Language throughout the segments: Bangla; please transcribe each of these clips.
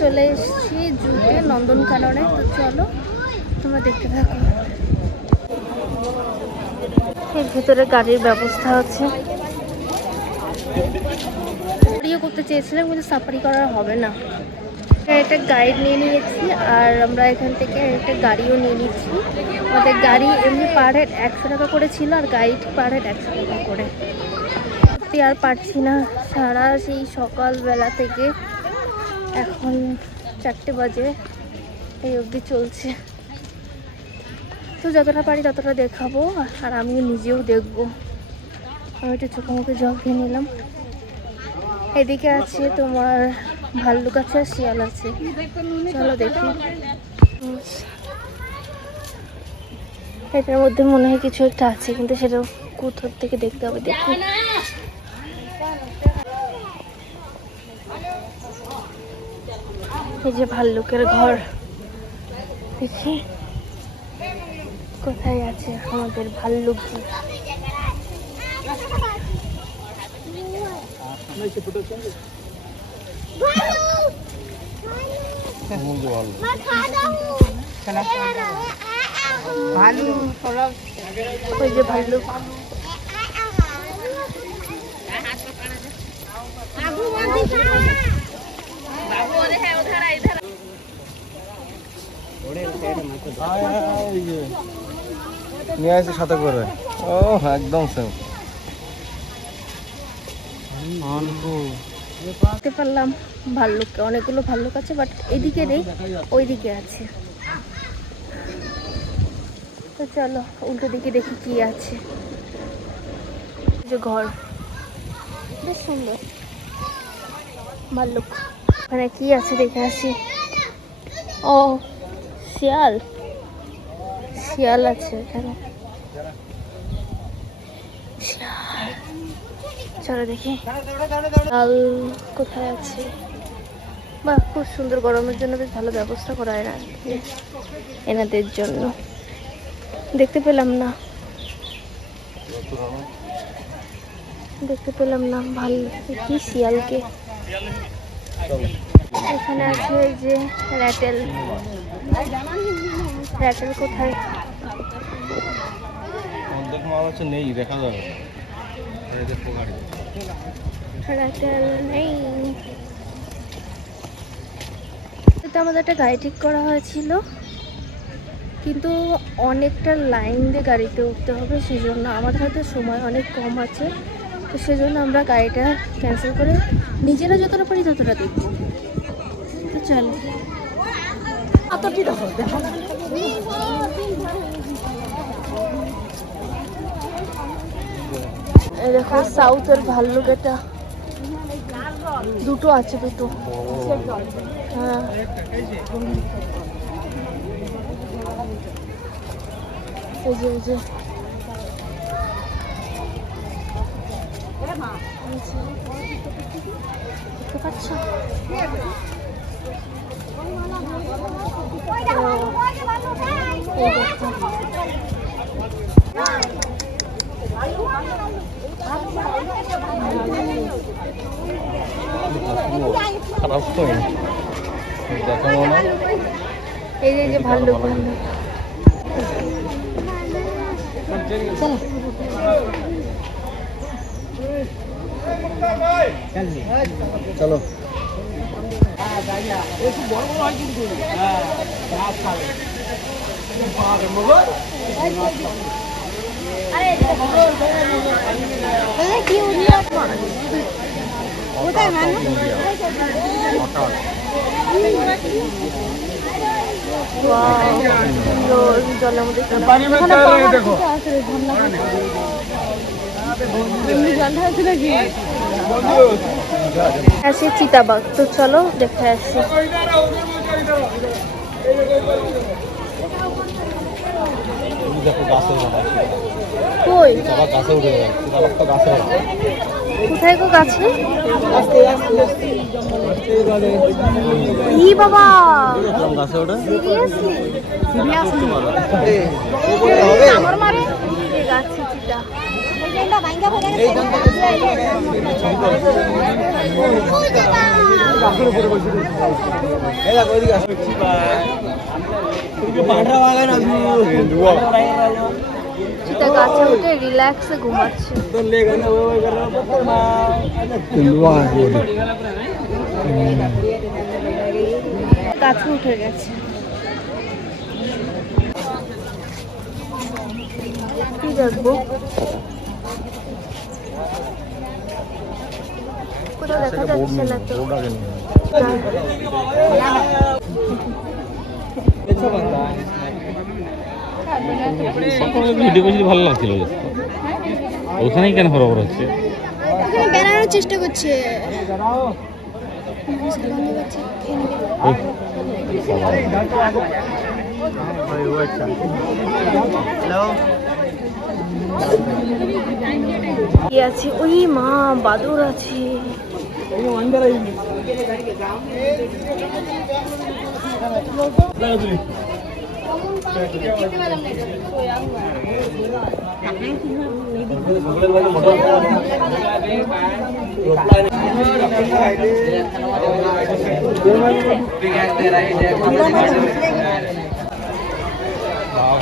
চলে এসেছি জুতে নন্দনকাননে। তো চলো তোমরা দেখতে থাকো। এর ভিতরে গাড়ির ব্যবস্থা আছে। সাফারিও করতে চেয়েছিলাম কিন্তু সাফারি করা হবে না। একটা গাইড নিয়ে নিয়েছি আর আমরা এখান থেকে একটা গাড়িও নিয়ে নিচ্ছি। আমাদের গাড়ি এমনি পার হেড 100 টাকা করে ছিল আর গাইড পার হেড 100 টাকা করে। আর পারছি না, সারা সেই সকালবেলা থেকে এখন 4টে বাজে এই অবধি চলছে। তো যতটা পারি ততটা দেখাবো আর আমিও নিজেও দেখবো। আমি একটু চোখে মুখে জল খেয়ে নিলাম। এদিকে আছে তোমার ভাল্লুক আছে আর শিয়াল আছে, চলো দেখি। এটার মধ্যে মনে হয় কিছু একটা আছে কিন্তু সেটা কোথার থেকে দেখতে হবে, দেখি। এই যে ভাল্লুকের ঘর, দেখি কোথায় আছে আমাদের ভাল্লুক। ওই যে ভাল্লুক। নিয়ে আসি সাথে করে। ও একদম সেম। দেখতে পারলাম ভাল্লুককে, অনেকগুলো ভাল্লুক আছে বাট এদিকে নেই, ওইদিকে আছে। তো চলো উল্টো দিকে দেখি কি আছে। যে ঘর বেশ সুন্দর। ভাল্লুক ওখানে কি আছে দেখে আসি। ও শিয়াল, শিয়াল আছে এখানে। চলো দেখি শিয়াল কোথায় আছে। বাহ, খুব সুন্দর, গরমের জন্য বেশ ভালো ব্যবস্থা করা হয় না এনাদের জন্য। দেখতে পেলাম না, দেখতে পেলাম না ভালো কি শিয়ালকে। এখানে আছে এই যে র্যাটেল। র্যাটেল কোথায়? নেই, দেখা যাবে। র্যাটেল নেই। আমাদের একটা গাড়ি ঠিক করা হয়েছিল কিন্তু অনেকটা লাইন দিয়ে গাড়িতে উঠতে হবে, সেজন্য আমাদের হাতে সময় অনেক কম আছে। তো সেজন্য আমরা গাড়িটা ক্যান্সেল করে নিজেরা যতটা পারি ততটা দেখব। তো চলো। এই দেখো সাউথের ভাল্লুক, এটা দুটো আছে, দুটো। হ্যাঁ এই যে এই যে দেখতে পাচ্ছ? খারাপ তো দেখাবো না। এই যে ভাল্লুক, ভাল্লুক। চলো জলের মধ্যে আসে চিতাবাঘ। তো চলো দেখে আসি। কই কোথায় গো গাছে? ই বাবা, সিরিয়াসলি আমার মারে গাছে চিতা। চিতা গাছে উঠে রিল্যাক্সে ঘুমাচ্ছে। গাছে উঠে গেছে। কি দেখবো, কোথাও দেখা যাচ্ছে না তো। ভিডিও করছি ভালো লাগছিল, ওখানেই কেন হরবর হচ্ছে? বেড়ানোর চেষ্টা করছে। কি আছে? ওই মা, বাদুর আছে।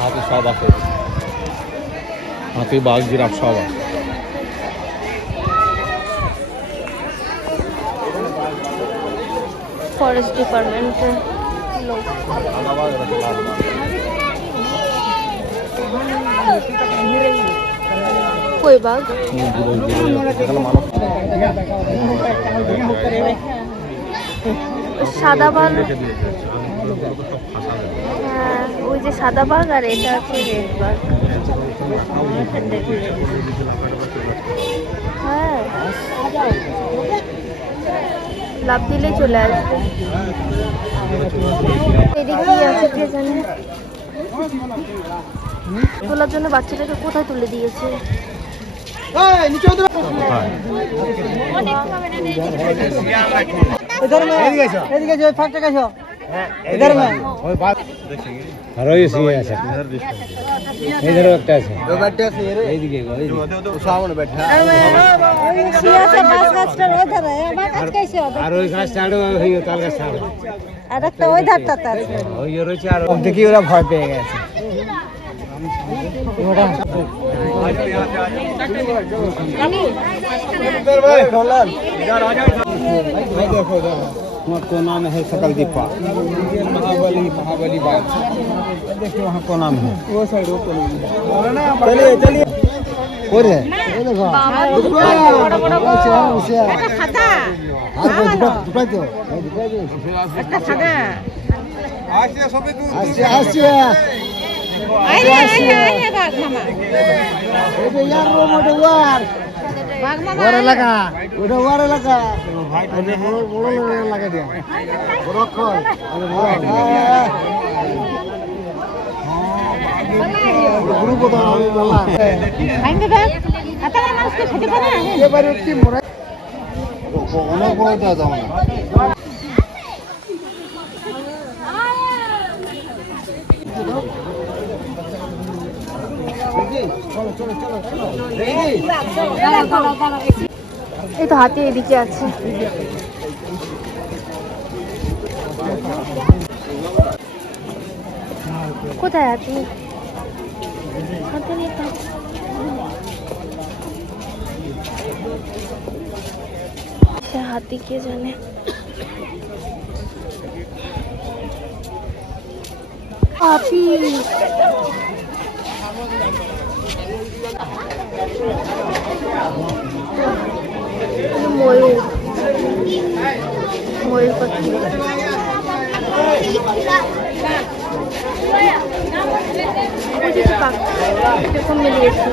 হাতি সব আছে, হাতি বাঘ জিরাফ সব আছে। ফরেস্ট ডিপার্টমেন্টের লোক। কই বাঘ? সাদা বাঘ। হ্যাঁ, ওই যে সাদা বাঘ, আর এটা আছে রেড বাঘ। হ্যাঁ, লাভ দিলেই চলে আসবে। এদিকে কি আছে কে জানে। তোলার জন্য বাচ্চাটাকে কোথায় তুলে দিয়েছে? আরো এসে আছে, এধারও একটা আছে, এইদিকে আর ওই গাছটা আরো তাল গাছটা ওই রয়েছে। আর দেখি ওরা ভয় পেয়ে গেছে। को नाम है सकल दीपा, महाबली बाग। देखिए वहाँ को नाम है, वो साइड वो चलिए चलिए। और है লাগা দিয়া এই তো হাতি এদিকে আছে। কোথায় হাতি? হাতি কে জানে। হাতি ময়ূর, ময়ূর পাখি। এরকম মিলিয়েছে।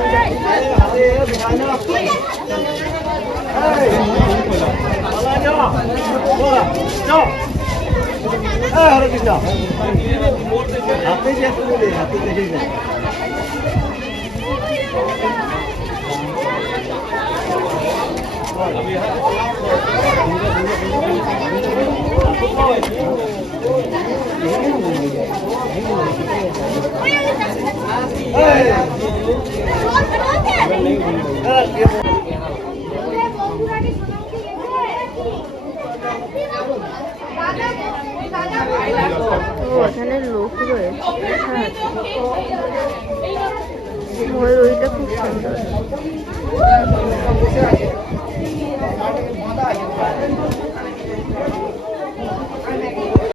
ও এখানে লোক রয়েছে, লেখা আছে। ময়ূরটা খুব সুন্দর।